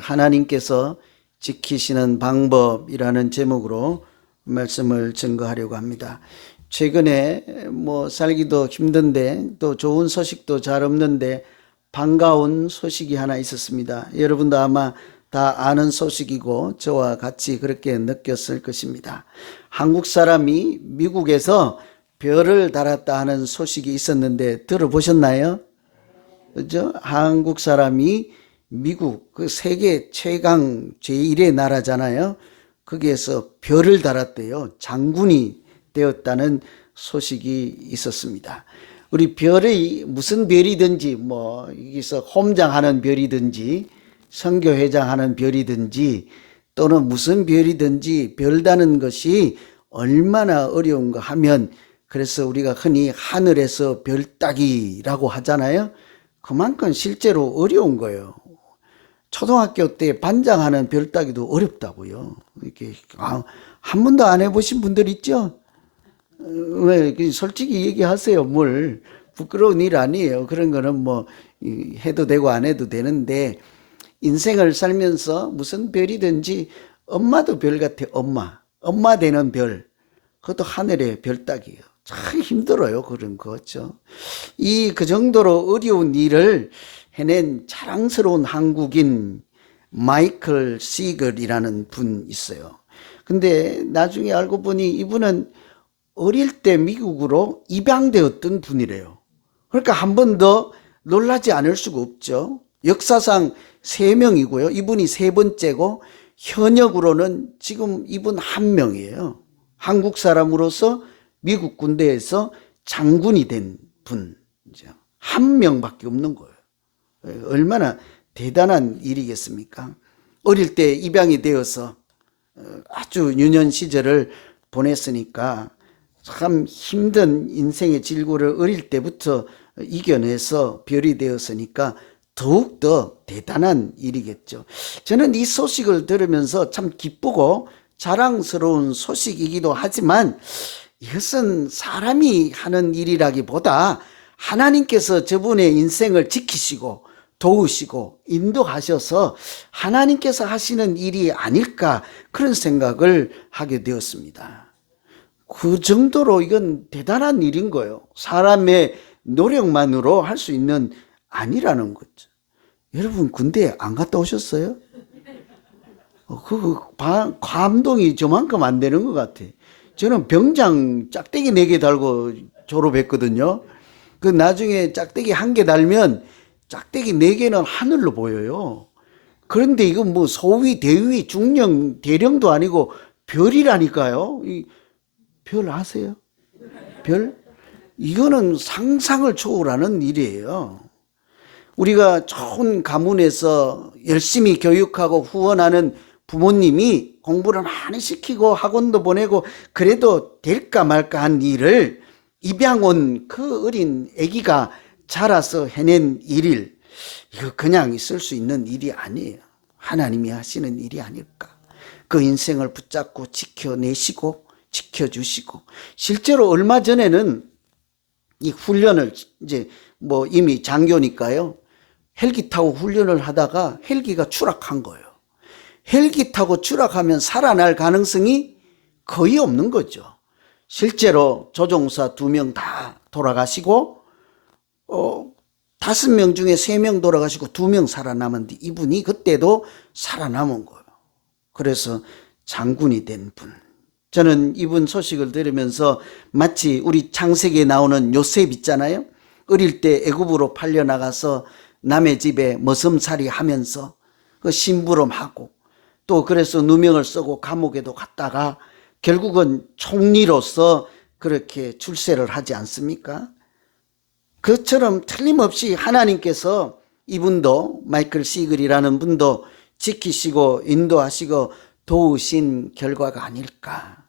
하나님께서 지키시는 방법이라는 제목으로 말씀을 증거하려고 합니다. 최근에 살기도 힘든데 또 좋은 소식도 잘 없는데 반가운 소식이 하나 있었습니다. 여러분도 아마 다 아는 소식이고 저와 같이 그렇게 느꼈을 것입니다. 한국 사람이 미국에서 별을 달았다 하는 소식이 있었는데 들어보셨나요? 그죠? 한국 사람이 미국 그 세계 최강 제1의 나라잖아요. 거기에서 별을 달았대요. 장군이 되었다는 소식이 있었습니다. 우리 별이 무슨 별이든지 여기서 홈장하는 별이든지 선교회장하는 별이든지 또는 무슨 별이든지 별 다는 것이 얼마나 어려운가 하면 그래서 우리가 흔히 하늘에서 별 따기라고 하잖아요. 그만큼 실제로 어려운 거예요. 초등학교 때 반장하는 별 따기도 어렵다고요. 이렇게 한 번도 안 해보신 분들 있죠? 왜 솔직히 얘기하세요. 뭘 부끄러운 일 아니에요. 그런 거는 해도 되고 안 해도 되는데 인생을 살면서 무슨 별이든지 엄마도 별 같아. 엄마 되는 별, 그것도 하늘의 별 따기예요. 참 힘들어요. 그런 거죠. 그 정도로 어려운 일을 해낸 자랑스러운 한국인 마이클 시글이라는 분 있어요. 근데 나중에 알고 보니 이분은 어릴 때 미국으로 입양되었던 분이래요. 그러니까 한 번 더 놀라지 않을 수가 없죠. 역사상 3명이고요. 이분이 3번째고 현역으로는 지금 이분 1명이에요. 한국 사람으로서 미국 군대에서 장군이 된 분. 1명밖에 없는 거예요. 얼마나 대단한 일이겠습니까? 어릴 때 입양이 되어서 아주 유년 시절을 보냈으니까 참 힘든 인생의 질고를 어릴 때부터 이겨내서 별이 되었으니까 더욱더 대단한 일이겠죠. 저는 이 소식을 들으면서 참 기쁘고 자랑스러운 소식이기도 하지만 이것은 사람이 하는 일이라기보다 하나님께서 저분의 인생을 지키시고 도우시고 인도하셔서 하나님께서 하시는 일이 아닐까 그런 생각을 하게 되었습니다. 그 정도로 이건 대단한 일인 거예요. 사람의 노력만으로 할 수 있는 아니라는 거죠. 여러분 군대 안 갔다 오셨어요? 그 감동이 저만큼 안 되는 것 같아. 저는 병장 짝대기 4개 달고 졸업했거든요. 그 나중에 짝대기 1개 달면 짝대기 4개는 하늘로 보여요. 그런데 이건 소위, 대위, 중령, 대령도 아니고 별이라니까요. 별 아세요? 별? 이거는 상상을 초월하는 일이에요. 우리가 좋은 가문에서 열심히 교육하고 후원하는 부모님이 공부를 많이 시키고 학원도 보내고 그래도 될까 말까 한 일을 입양 온 그 어린 아기가 자라서 해낸 일을 이거 그냥 있을 수 있는 일이 아니에요. 하나님이 하시는 일이 아닐까. 그 인생을 붙잡고 지켜내시고 지켜주시고 실제로 얼마 전에는 이 훈련을 이미 장교니까요. 헬기 타고 훈련을 하다가 헬기가 추락한 거예요. 헬기 타고 추락하면 살아날 가능성이 거의 없는 거죠. 실제로 조종사 2명 다 돌아가시고 5명 중에 3명 돌아가시고 2명 살아남았는데 이분이 그때도 살아남은 거예요. 그래서 장군이 된 분. 저는 이분 소식을 들으면서 마치 우리 창세기에 나오는 요셉 있잖아요. 어릴 때 애굽으로 팔려나가서 남의 집에 머슴살이 하면서 그 심부름하고 또 그래서 누명을 쓰고 감옥에도 갔다가 결국은 총리로서 그렇게 출세를 하지 않습니까? 그처럼 틀림없이 하나님께서 이분도 마이클 시글이라는 분도 지키시고 인도하시고 도우신 결과가 아닐까.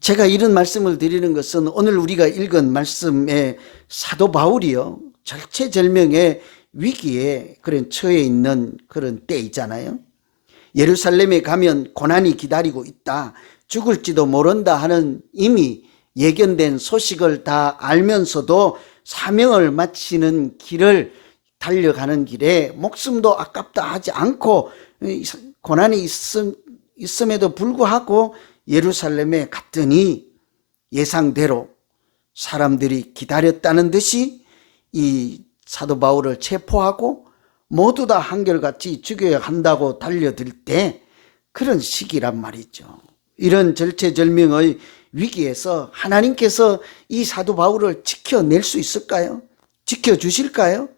제가 이런 말씀을 드리는 것은 오늘 우리가 읽은 말씀에 사도 바울이요 절체절명의 위기에 그런 처해 있는 그런 때 있잖아요. 예루살렘에 가면 고난이 기다리고 있다, 죽을지도 모른다 하는 이미 예견된 소식을 다 알면서도 사명을 마치는 길을 달려가는 길에 목숨도 아깝다 하지 않고 고난이 있음에도 불구하고 예루살렘에 갔더니 예상대로 사람들이 기다렸다는 듯이 이 사도 바울을 체포하고 모두 다 한결같이 죽여야 한다고 달려들 때 그런 시기란 말이죠. 이런 절체절명의 위기에서 하나님께서 이 사도 바울을 지켜낼 수 있을까요? 지켜주실까요?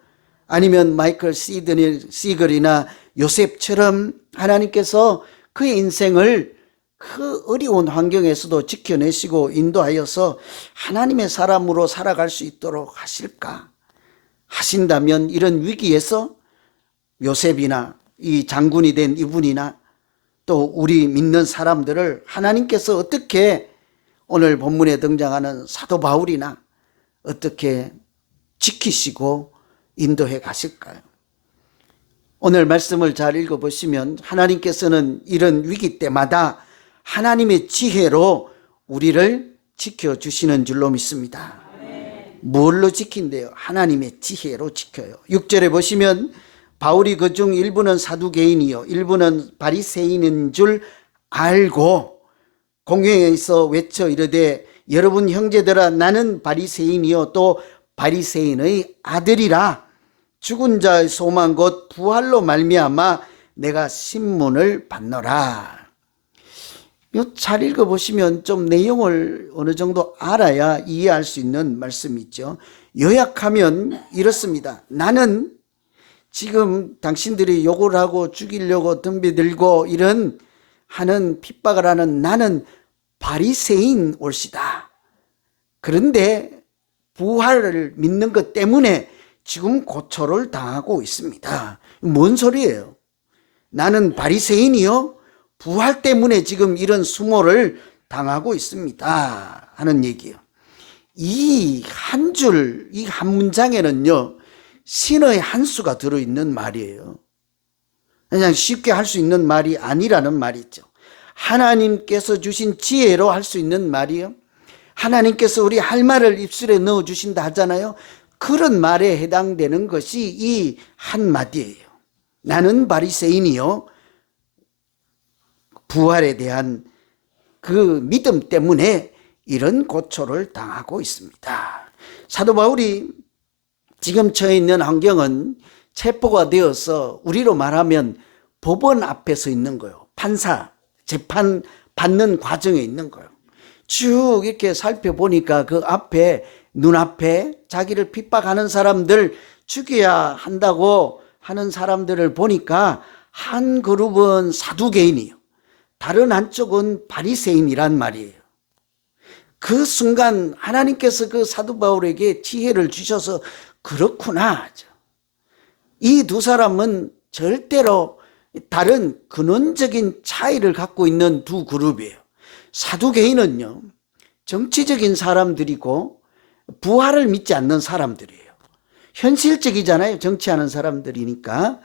아니면 마이클 시글이나 요셉처럼 하나님께서 그의 인생을 그 어려운 환경에서도 지켜내시고 인도하여서 하나님의 사람으로 살아갈 수 있도록 하실까? 하신다면 이런 위기에서 요셉이나 이 장군이 된 이분이나 또 우리 믿는 사람들을 하나님께서 어떻게 오늘 본문에 등장하는 사도 바울이나 어떻게 지키시고 인도해 가실까요? 오늘 말씀을 잘 읽어보시면 하나님께서는 이런 위기 때마다 하나님의 지혜로 우리를 지켜주시는 줄로 믿습니다. 뭘로 지킨대요? 하나님의 지혜로 지켜요. 6절에 보시면 바울이 그중 일부는 사두개인이요 일부는 바리새인인 줄 알고 공회에서 외쳐 이르되 여러분 형제들아 나는 바리새인이요 또 바리새인의 아들이라 죽은 자의 소망 곧 부활로 말미암아 내가 신문을 받노라. 잘 읽어보시면 좀 내용을 어느 정도 알아야 이해할 수 있는 말씀이죠. 요약하면 이렇습니다. 나는 지금 당신들이 욕을 하고 죽이려고 덤비들고 이런 하는 핍박을 하는 나는 바리새인 올시다. 그런데 부활을 믿는 것 때문에 지금 고초를 당하고 있습니다. 뭔 소리예요? 나는 바리새인이요 부활 때문에 지금 이런 수모를 당하고 있습니다 하는 얘기예요. 이 한 줄, 이 한 문장에는요 신의 한 수가 들어있는 말이에요. 그냥 쉽게 할 수 있는 말이 아니라는 말이죠. 하나님께서 주신 지혜로 할 수 있는 말이요. 하나님께서 우리 할 말을 입술에 넣어주신다 하잖아요. 그런 말에 해당되는 것이 이 한마디예요. 나는 바리새인이요 부활에 대한 그 믿음 때문에 이런 고초를 당하고 있습니다. 사도 바울이 지금 처해 있는 환경은 체포가 되어서 우리로 말하면 법원 앞에 서 있는 거예요. 판사, 재판 받는 과정에 있는 거예요. 쭉 이렇게 살펴보니까 그 앞에 눈앞에 자기를 핍박하는 사람들 죽여야 한다고 하는 사람들을 보니까 한 그룹은 사두개인이요. 다른 한쪽은 바리새인이란 말이에요. 그 순간 하나님께서 그 사도 바울에게 지혜를 주셔서 그렇구나. 이 두 사람은 절대로 다른 근원적인 차이를 갖고 있는 두 그룹이에요. 사두개인은요, 정치적인 사람들이고 부활을 믿지 않는 사람들이에요. 현실적이잖아요. 정치하는 사람들이니까.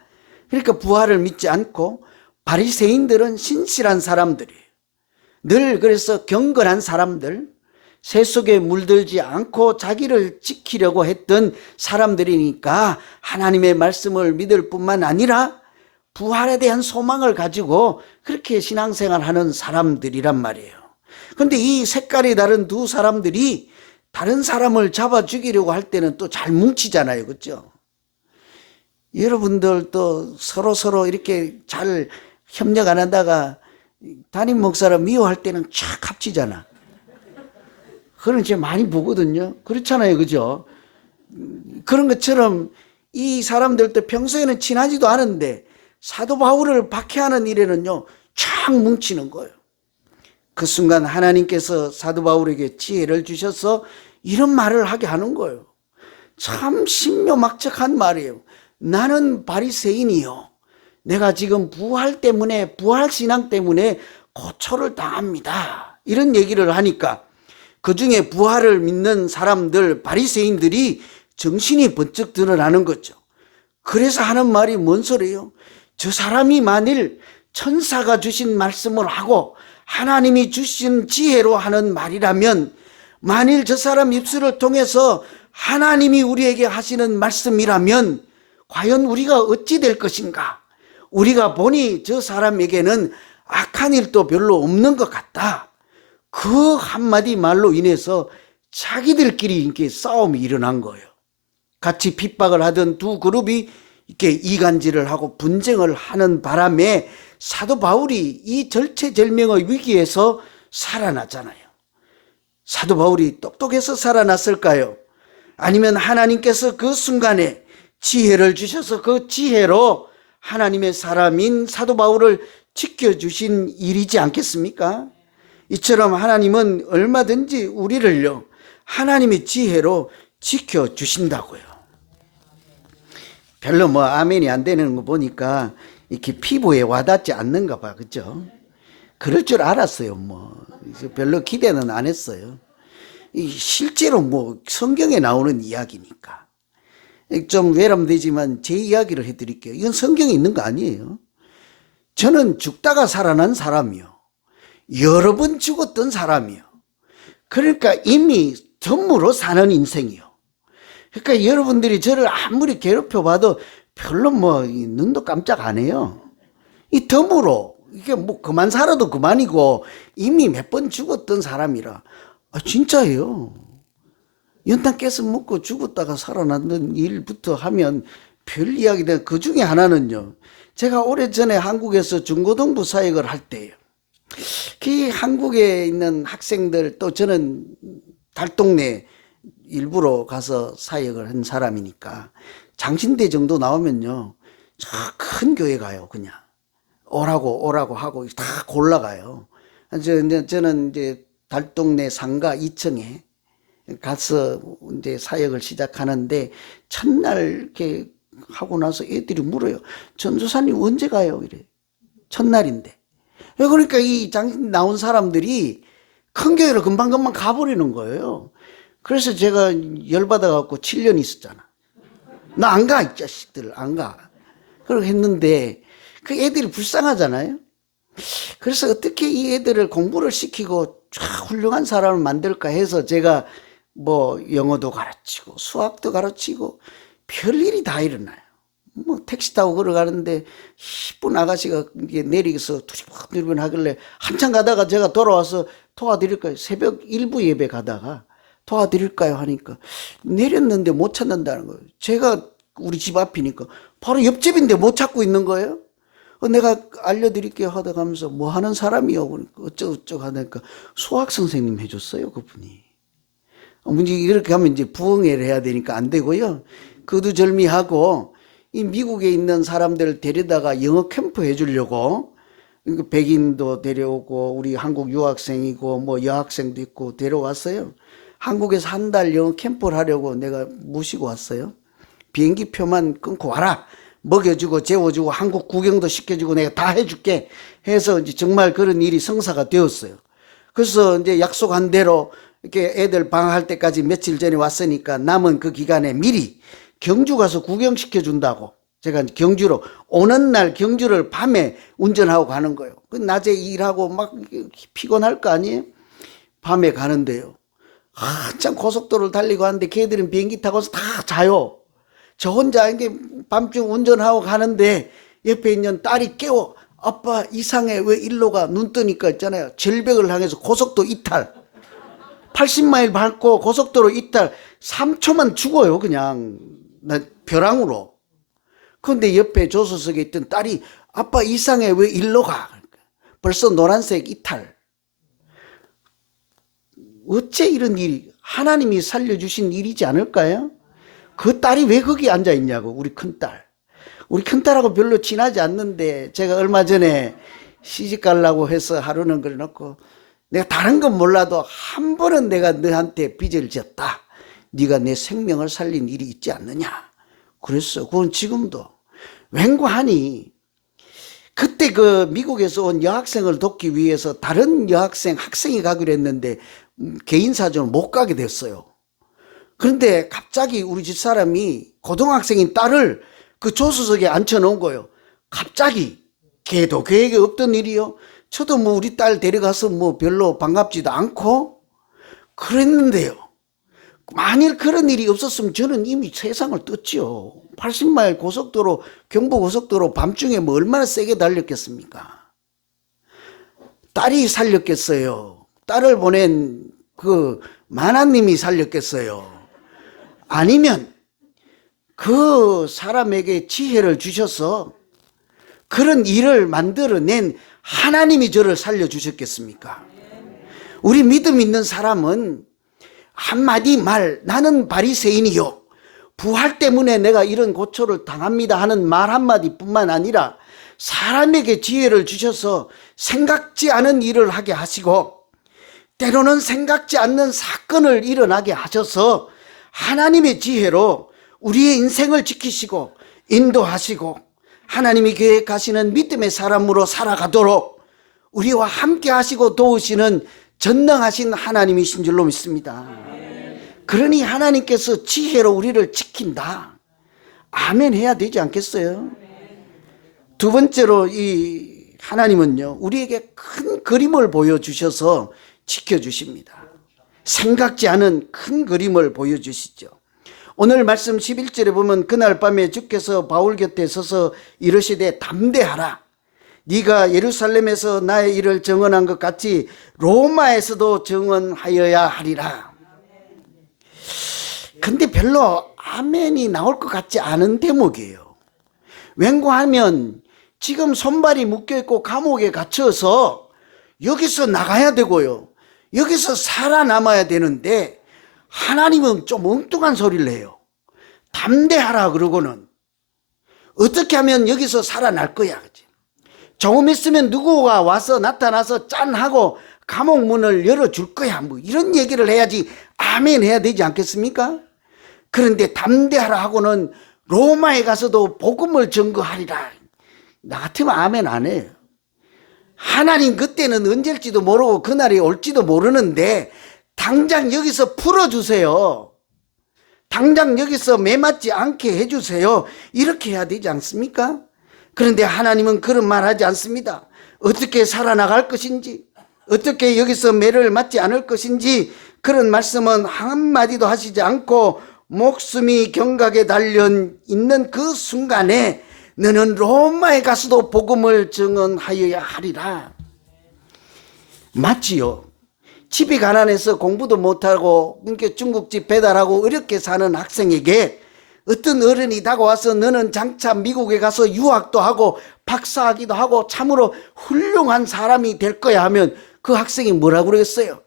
그러니까 부활을 믿지 않고 바리새인들은 신실한 사람들이에요. 늘 그래서 경건한 사람들, 새 속에 물들지 않고 자기를 지키려고 했던 사람들이니까 하나님의 말씀을 믿을 뿐만 아니라 부활에 대한 소망을 가지고 그렇게 신앙생활하는 사람들이란 말이에요. 그런데 이 색깔이 다른 두 사람들이 다른 사람을 잡아 죽이려고 할 때는 또 잘 뭉치잖아요. 그렇죠? 여러분들도 서로 이렇게 잘 협력 안 하다가 담임 목사를 미워할 때는 촥 합치잖아. 그런 제 많이 보거든요. 그렇잖아요. 그죠? 그런 것처럼 이 사람들도 평소에는 친하지도 않은데 사도 바울을 박해하는 일에는요 쫙 뭉치는 거예요. 그 순간 하나님께서 사도 바울에게 지혜를 주셔서 이런 말을 하게 하는 거예요. 참 신묘막측한 말이에요. 나는 바리새인이요 내가 지금 부활 때문에 부활신앙 때문에 고초를 당합니다. 이런 얘기를 하니까 그중에 부활을 믿는 사람들 바리새인들이 정신이 번쩍 드러나는 거죠. 그래서 하는 말이 뭔 소리예요? 저 사람이 만일 천사가 주신 말씀을 하고 하나님이 주신 지혜로 하는 말이라면 만일 저 사람 입술을 통해서 하나님이 우리에게 하시는 말씀이라면 과연 우리가 어찌 될 것인가? 우리가 보니 저 사람에게는 악한 일도 별로 없는 것 같다. 그 한마디 말로 인해서 자기들끼리 이렇게 싸움이 일어난 거예요. 같이 핍박을 하던 두 그룹이 이렇게 이간질을 하고 분쟁을 하는 바람에 사도 바울이 이 절체절명의 위기에서 살아났잖아요. 사도 바울이 똑똑해서 살아났을까요? 아니면 하나님께서 그 순간에 지혜를 주셔서 그 지혜로 하나님의 사람인 사도 바울을 지켜주신 일이지 않겠습니까? 이처럼 하나님은 얼마든지 우리를요, 하나님의 지혜로 지켜주신다고요. 별로 뭐 아멘이 안 되는 거 보니까 이렇게 피부에 와닿지 않는가 봐. 그죠? 그럴 줄 알았어요. 뭐 별로 기대는 안 했어요. 실제로 뭐 성경에 나오는 이야기니까. 좀 외람되지만 제 이야기를 해드릴게요. 이건 성경에 있는 거 아니에요. 저는 죽다가 살아난 사람이요. 여러 번 죽었던 사람이요. 그러니까 이미 덤으로 사는 인생이요. 그러니까 여러분들이 저를 아무리 괴롭혀봐도 별로 뭐 눈도 깜짝 안 해요. 이 덤으로 이게 뭐 그만 살아도 그만이고 이미 몇 번 죽었던 사람이라. 진짜예요. 연탄 깨서 먹고 죽었다가 살아났는 일부터 하면 별 이야기다. 그 중에 하나는요. 제가 오래전에 한국에서 중고등부 사역을 할 때예요. 그 한국에 있는 학생들, 또 저는 달동네 일부러 가서 사역을 한 사람이니까 장신대 정도 나오면요, 저 큰 교회 가요. 그냥 오라고 하고 다 골라가요. 저는 이제 달동네 상가 2층에 가서 이제 사역을 시작하는데 첫날 이렇게 하고 나서 애들이 물어요. 전도사님 언제 가요? 이래. 첫날인데. 그러니까 이 장신 나온 사람들이 큰 교회로 금방금방 가버리는 거예요. 그래서 제가 열받아갖고 7년 있었잖아. 나 안 가, 이 자식들, 안 가. 그렇게 했는데 그 애들이 불쌍하잖아요. 그래서 어떻게 이 애들을 공부를 시키고 훌륭한 사람을 만들까 해서 제가 뭐 영어도 가르치고 수학도 가르치고 별일이 다 일어나요. 뭐 택시 타고 걸어가는데 이쁜 아가씨가 내리기서 두리번 하길래 한참 가다가 제가 돌아와서 도와드릴까요? 새벽 일부 예배 가다가 도와드릴까요? 하니까 내렸는데 못 찾는다는 거예요. 제가 우리 집 앞이니까 바로 옆집인데 못 찾고 있는 거예요. 내가 알려드릴게요 하다가 하면서 뭐 하는 사람이요? 그러니까 어쩌고저쩌고 하니까 수학 선생님 해줬어요, 그분이. 이렇게 하면 이제 부흥회를 해야 되니까 안 되고요. 그두절미하고 이 미국에 있는 사람들을 데려다가 영어 캠프 해주려고 백인도 데려오고 우리 한국 유학생이고 뭐 여학생도 있고 데려왔어요. 한국에서 한 달 영어 캠프를 하려고 내가 모시고 왔어요. 비행기 표만 끊고 와라. 먹여주고 재워주고 한국 구경도 시켜주고 내가 다 해줄게 해서 이제 정말 그런 일이 성사가 되었어요. 그래서 이제 약속한 대로 이렇게 애들 방학할 때까지 며칠 전에 왔으니까 남은 그 기간에 미리 경주 가서 구경시켜 준다고 제가 경주로 오는 날 경주를 밤에 운전하고 가는 거예요. 낮에 일하고 막 피곤할 거 아니에요? 밤에 가는데요. 한참 고속도로를 달리고 하는데 걔들은 비행기 타고서 다 자요. 저 혼자 이게 밤중 운전하고 가는데 옆에 있는 딸이 깨워. 아빠 이상해, 왜 일로 가? 눈 뜨니까 있잖아요. 절벽을 향해서 고속도로 이탈. 80마일 밟고 고속도로 이탈. 3초만 죽어요, 그냥. 벼랑으로. 그런데 옆에 조수석에 있던 딸이 아빠 이상해, 왜 일로 가? 벌써 노란색 이탈. 어째 이런 일이 하나님이 살려주신 일이지 않을까요? 그 딸이 왜 거기 앉아 있냐고. 우리 큰딸. 우리 큰딸하고 별로 친하지 않는데 제가 얼마 전에 시집 가려고 해서 하루는 그래놓고 내가 다른 건 몰라도 한 번은 내가 너한테 빚을 졌다. 네가 내 생명을 살린 일이 있지 않느냐. 그랬어. 그건 지금도. 웬고하니 그때 그 미국에서 온 여학생을 돕기 위해서 다른 학생이 가기로 했는데 개인 사정으로 못 가게 됐어요. 그런데 갑자기 우리 집사람이 고등학생인 딸을 그 조수석에 앉혀놓은 거예요. 갑자기. 걔도 계획에 없던 일이요. 저도 뭐 우리 딸 데려가서 뭐 별로 반갑지도 않고 그랬는데요. 만일 그런 일이 없었으면 저는 이미 세상을 떴지요. 80마일 고속도로, 경부고속도로 밤중에 뭐 얼마나 세게 달렸겠습니까? 딸이 살렸겠어요? 딸을 보낸 그 만화님이 살렸겠어요? 아니면 그 사람에게 지혜를 주셔서 그런 일을 만들어낸 하나님이 저를 살려주셨겠습니까? 우리 믿음 있는 사람은 한마디 말, 나는 바리새인이요, 부활 때문에 내가 이런 고초를 당합니다 하는 말 한마디뿐만 아니라 사람에게 지혜를 주셔서 생각지 않은 일을 하게 하시고 때로는 생각지 않는 사건을 일어나게 하셔서 하나님의 지혜로 우리의 인생을 지키시고 인도하시고 하나님이 계획하시는 믿음의 사람으로 살아가도록 우리와 함께 하시고 도우시는 전능하신 하나님이신 줄로 믿습니다. 그러니 하나님께서 지혜로 우리를 지킨다, 아멘 해야 되지 않겠어요? 두 번째로 이 하나님은요, 우리에게 큰 그림을 보여주셔서 지켜주십니다. 생각지 않은 큰 그림을 보여주시죠. 오늘 말씀 11절에 보면 그날 밤에 주께서 바울 곁에 서서 이르시되 담대하라, 네가 예루살렘에서 나의 일을 증언한 것 같이 로마에서도 증언하여야 하리라. 근데 별로 아멘이 나올 것 같지 않은 대목이에요. 왠고하면 지금 손발이 묶여있고 감옥에 갇혀서 여기서 나가야 되고요, 여기서 살아남아야 되는데 하나님은 좀 엉뚱한 소리를 해요. 담대하라 그러고는 어떻게 하면 여기서 살아날 거야, 그치? 조금 있으면 누구가 와서 나타나서 짠 하고 감옥 문을 열어줄 거야, 뭐 이런 얘기를 해야지 아멘 해야 되지 않겠습니까? 그런데 담대하라 하고는 로마에 가서도 복음을 전거하리라. 나 같으면 아멘 안 해요. 하나님 그때는 언제일지도 모르고 그날이 올지도 모르는데 당장 여기서 풀어주세요. 당장 여기서 매맞지 않게 해주세요. 이렇게 해야 되지 않습니까? 그런데 하나님은 그런 말 하지 않습니다. 어떻게 살아나갈 것인지, 어떻게 여기서 매를 맞지 않을 것인지 그런 말씀은 한마디도 하시지 않고 목숨이 경각에 달려 있는 그 순간에 너는 로마에 가서도 복음을 증언하여야 하리라. 맞지요? 집이 가난해서 공부도 못하고 중국집 배달하고 어렵게 사는 학생에게 어떤 어른이 다가와서 너는 장차 미국에 가서 유학도 하고 박사학위도 하고 참으로 훌륭한 사람이 될 거야 하면 그 학생이 뭐라고 그러겠어요?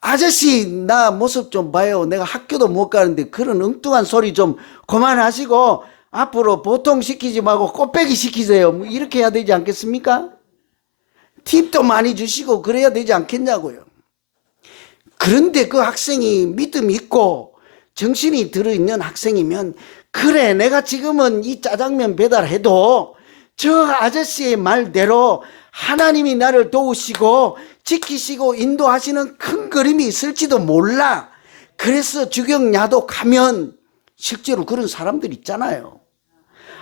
아저씨 나 모습 좀 봐요. 내가 학교도 못 가는데 그런 엉뚱한 소리 좀 그만하시고 앞으로 보통 시키지 말고 꽃배기 시키세요. 뭐 이렇게 해야 되지 않겠습니까? 팁도 많이 주시고 그래야 되지 않겠냐고요. 그런데 그 학생이 믿음이 있고 정신이 들어있는 학생이면 그래 내가 지금은 이 짜장면 배달해도 저 아저씨의 말대로 하나님이 나를 도우시고 지키시고 인도하시는 큰 그림이 있을지도 몰라. 그래서 주경야도 가면 실제로 그런 사람들 있잖아요.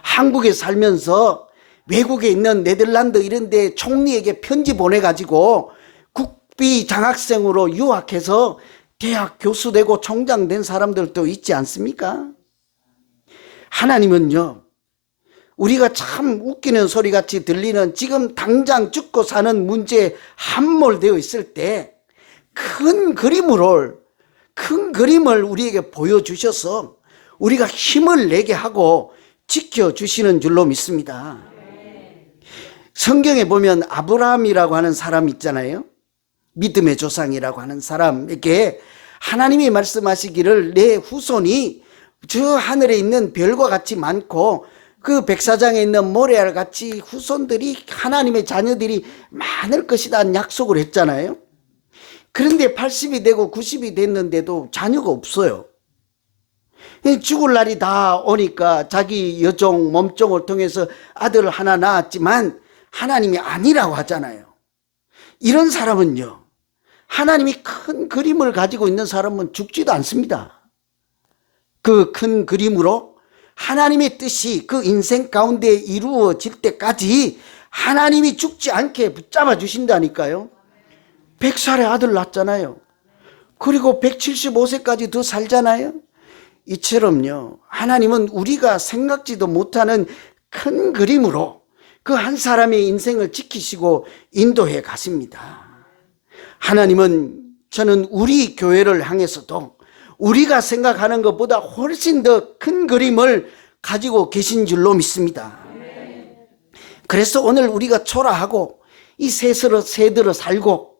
한국에 살면서 외국에 있는 네덜란드 이런 데 총리에게 편지 보내가지고 국비 장학생으로 유학해서 대학 교수 되고 총장 된 사람들도 있지 않습니까? 하나님은요, 우리가 참 웃기는 소리같이 들리는 지금 당장 죽고 사는 문제에 함몰되어 있을 때 큰 그림을 우리에게 보여주셔서 우리가 힘을 내게 하고 지켜주시는 줄로 믿습니다. 성경에 보면 아브라함이라고 하는 사람 있잖아요. 믿음의 조상이라고 하는 사람에게 하나님이 말씀하시기를 내 후손이 저 하늘에 있는 별과 같이 많고 그 백사장에 있는 모래알 같이 후손들이 하나님의 자녀들이 많을 것이라는 약속을 했잖아요. 그런데 80이 되고 90이 됐는데도 자녀가 없어요. 죽을 날이 다 오니까 자기 여종 몸종을 통해서 아들을 하나 낳았지만 하나님이 아니라고 하잖아요. 이런 사람은요, 하나님이 큰 그림을 가지고 있는 사람은 죽지도 않습니다. 그 큰 그림으로 하나님의 뜻이 그 인생 가운데 이루어질 때까지 하나님이 죽지 않게 붙잡아 주신다니까요. 100살의 아들 낳았잖아요. 그리고 175세까지 더 살잖아요. 이처럼요, 하나님은 우리가 생각지도 못하는 큰 그림으로 그 한 사람의 인생을 지키시고 인도해 가십니다. 하나님은 저는 우리 교회를 향해서도 우리가 생각하는 것보다 훨씬 더 큰 그림을 가지고 계신 줄로 믿습니다. 그래서 오늘 우리가 초라하고 이 새들어 살고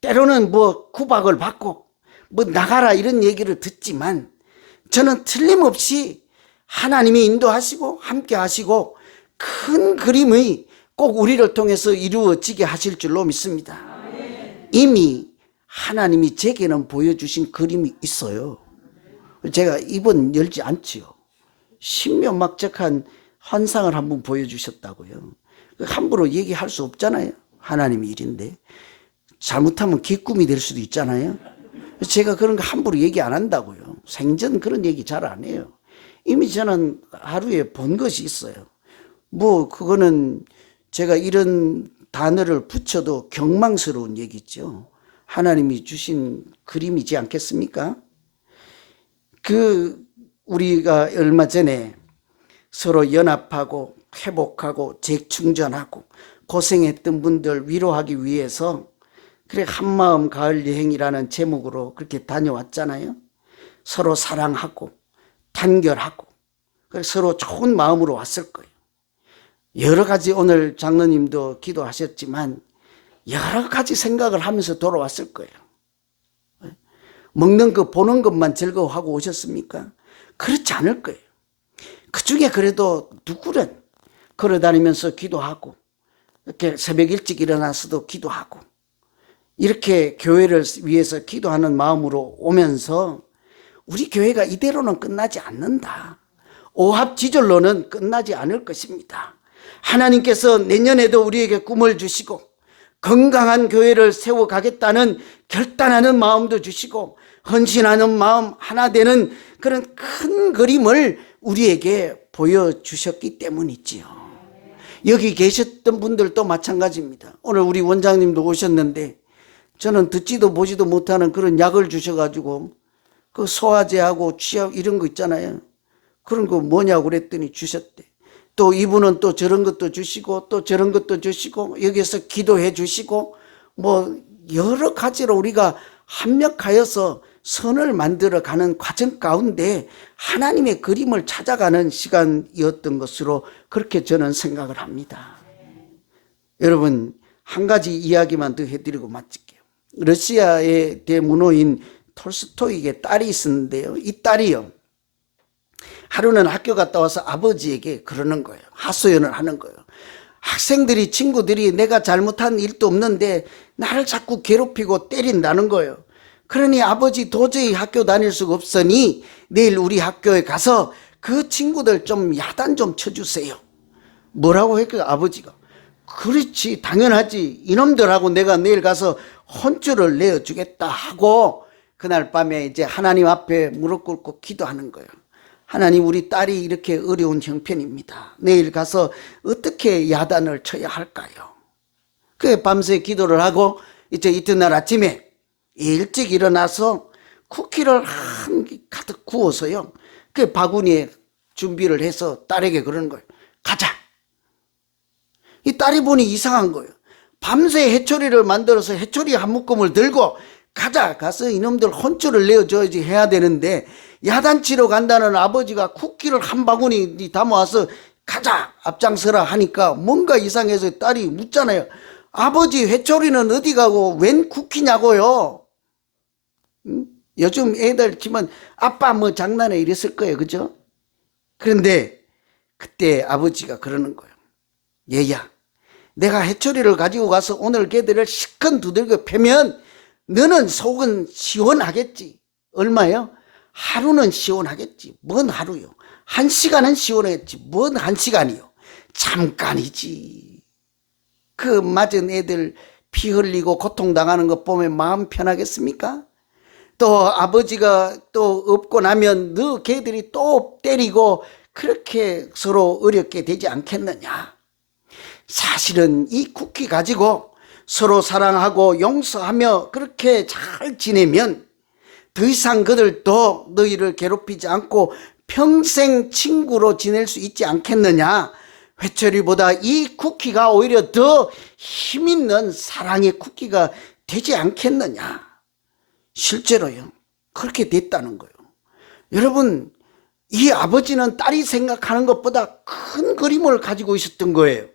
때로는 뭐 구박을 받고 뭐 나가라 이런 얘기를 듣지만 저는 틀림없이 하나님이 인도하시고 함께 하시고 큰 그림이 꼭 우리를 통해서 이루어지게 하실 줄로 믿습니다. 이미 하나님이 제게는 보여주신 그림이 있어요. 제가 입은 열지 않지요. 신묘막적한 환상을 한번 보여주셨다고요. 함부로 얘기할 수 없잖아요. 하나님의 일인데. 잘못하면 기꿈이 될 수도 있잖아요. 제가 그런 거 함부로 얘기 안 한다고요. 생전 그런 얘기 잘 안 해요. 이미 저는 하루에 본 것이 있어요. 뭐 그거는 제가 이런 단어를 붙여도 경망스러운 얘기죠. 하나님이 주신 그림이지 않겠습니까? 우리가 얼마 전에 서로 연합하고 회복하고 재충전하고 고생했던 분들 위로하기 위해서 그래 한마음 가을 여행이라는 제목으로 그렇게 다녀왔잖아요. 서로 사랑하고 단결하고 서로 좋은 마음으로 왔을 거예요. 여러 가지 오늘 장로님도 기도하셨지만 여러 가지 생각을 하면서 돌아왔을 거예요. 먹는 거 보는 것만 즐거워하고 오셨습니까? 그렇지 않을 거예요. 그중에 그래도 누구는 걸어다니면서 기도하고 이렇게 새벽 일찍 일어나서도 기도하고 이렇게 교회를 위해서 기도하는 마음으로 오면서 우리 교회가 이대로는 끝나지 않는다. 오합지졸로는 끝나지 않을 것입니다. 하나님께서 내년에도 우리에게 꿈을 주시고 건강한 교회를 세워가겠다는 결단하는 마음도 주시고 헌신하는 마음 하나 되는 그런 큰 그림을 우리에게 보여주셨기 때문이지요. 여기 계셨던 분들도 마찬가지입니다. 오늘 우리 원장님도 오셨는데 저는 듣지도 보지도 못하는 그런 약을 주셔가지고 그 소화제하고 취약 이런 거 있잖아요. 그런 거 뭐냐고 그랬더니 주셨대. 또 이분은 또 저런 것도 주시고 또 저런 것도 주시고 여기서 기도해 주시고 뭐 여러 가지로 우리가 합력하여서 선을 만들어가는 과정 가운데 하나님의 그림을 찾아가는 시간이었던 것으로 그렇게 저는 생각을 합니다. 여러분 한 가지 이야기만 더 해드리고 마칠게요. 러시아의 대문호인 톨스토이에게 딸이 있었는데요. 이 딸이요, 하루는 학교 갔다 와서 아버지에게 그러는 거예요. 하소연을 하는 거예요. 학생들이 친구들이 내가 잘못한 일도 없는데 나를 자꾸 괴롭히고 때린다는 거예요. 그러니 아버지 도저히 학교 다닐 수가 없으니 내일 우리 학교에 가서 그 친구들 좀 야단 좀 쳐주세요. 뭐라고 했어요? 아버지가 그렇지 당연하지, 이놈들하고 내가 내일 가서 혼쭐을 내어주겠다 하고 그날 밤에 이제 하나님 앞에 무릎 꿇고 기도하는 거예요. 하나님, 우리 딸이 이렇게 어려운 형편입니다. 내일 가서 어떻게 야단을 쳐야 할까요? 그래 밤새 기도를 하고 이제 이튿날 아침에 일찍 일어나서 쿠키를 한 개 가득 구워서요, 그 바구니에 준비를 해서 딸에게 그러는 거예요. 가자. 이 딸이 보니 이상한 거예요. 밤새 해초리를 만들어서 해초리 한 묶음을 들고 가자, 가서 이놈들 혼쭐을 내어줘야지 해야 되는데 야단치러 간다는 아버지가 쿠키를 한 바구니 담아와서 가자 앞장서라 하니까 뭔가 이상해서 딸이 묻잖아요. 아버지, 회초리는 어디 가고 웬 쿠키냐고요? 요즘 애들 치면 아빠 뭐 장난해 이랬을 거예요. 그죠? 그런데 그때 아버지가 그러는 거예요. 얘야, 내가 해초리를 가지고 가서 오늘 걔들을 시큰 두들겨 패면 너는 속은 시원하겠지. 얼마요? 하루는 시원하겠지. 뭔 하루요? 1시간은 시원하겠지. 뭔 1시간이요? 잠깐이지. 그 맞은 애들 피 흘리고 고통당하는 거 보면 마음 편하겠습니까? 또 아버지가 또 없고 나면 너 걔들이 또 때리고 그렇게 서로 어렵게 되지 않겠느냐. 사실은 이 쿠키 가지고 서로 사랑하고 용서하며 그렇게 잘 지내면 더 이상 그들도 너희를 괴롭히지 않고 평생 친구로 지낼 수 있지 않겠느냐. 회초리보다 이 쿠키가 오히려 더 힘있는 사랑의 쿠키가 되지 않겠느냐. 실제로요, 그렇게 됐다는 거예요. 여러분, 이 아버지는 딸이 생각하는 것보다 큰 그림을 가지고 있었던 거예요.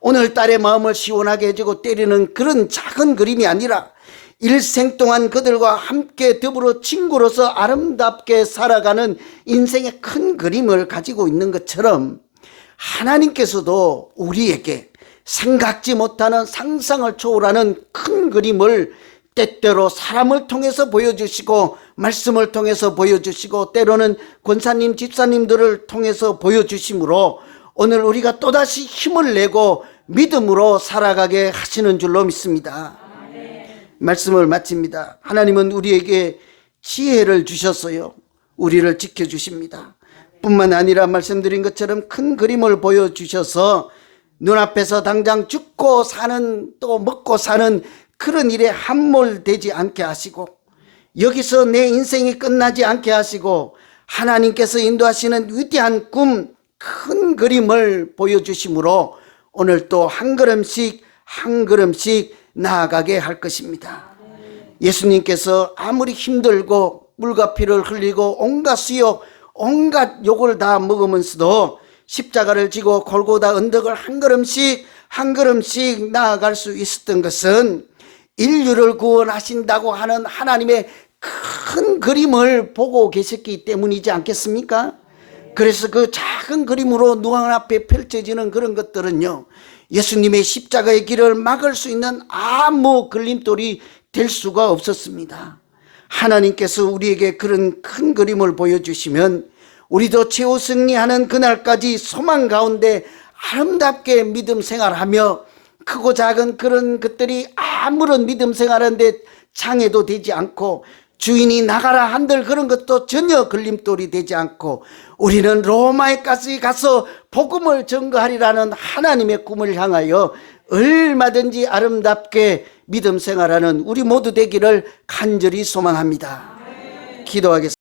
오늘 딸의 마음을 시원하게 해주고 때리는 그런 작은 그림이 아니라 일생 동안 그들과 함께 더불어 친구로서 아름답게 살아가는 인생의 큰 그림을 가지고 있는 것처럼 하나님께서도 우리에게 생각지 못하는 상상을 초월하는 큰 그림을 때때로 사람을 통해서 보여주시고 말씀을 통해서 보여주시고 때로는 권사님 집사님들을 통해서 보여주심으로 오늘 우리가 또다시 힘을 내고 믿음으로 살아가게 하시는 줄로 믿습니다. 말씀을 마칩니다. 하나님은 우리에게 지혜를 주셨어요. 우리를 지켜주십니다. 뿐만 아니라 말씀드린 것처럼 큰 그림을 보여주셔서 눈앞에서 당장 죽고 사는 또 먹고 사는 그런 일에 함몰되지 않게 하시고 여기서 내 인생이 끝나지 않게 하시고 하나님께서 인도하시는 위대한 꿈, 큰 그림을 보여주심으로 오늘 또 한 걸음씩 한 걸음씩 나아가게 할 것입니다. 예수님께서 아무리 힘들고 물과 피를 흘리고 온갖 수욕, 온갖 욕을 다 먹으면서도 십자가를 지고 골고다 언덕을 한 걸음씩 한 걸음씩 나아갈 수 있었던 것은 인류를 구원하신다고 하는 하나님의 큰 그림을 보고 계셨기 때문이지 않겠습니까? 그래서 그 작은 그림으로 눈앞에 펼쳐지는 그런 것들은요, 예수님의 십자가의 길을 막을 수 있는 아무 걸림돌이 될 수가 없었습니다. 하나님께서 우리에게 그런 큰 그림을 보여주시면 우리도 최후 승리하는 그날까지 소망 가운데 아름답게 믿음 생활하며 크고 작은 그런 것들이 아무런 믿음 생활하는데 장애도 되지 않고 주인이 나가라 한들 그런 것도 전혀 걸림돌이 되지 않고 우리는 로마에까지 가서 복음을 전거하리라는 하나님의 꿈을 향하여 얼마든지 아름답게 믿음 생활하는 우리 모두 되기를 간절히 소망합니다. 기도하겠습니다.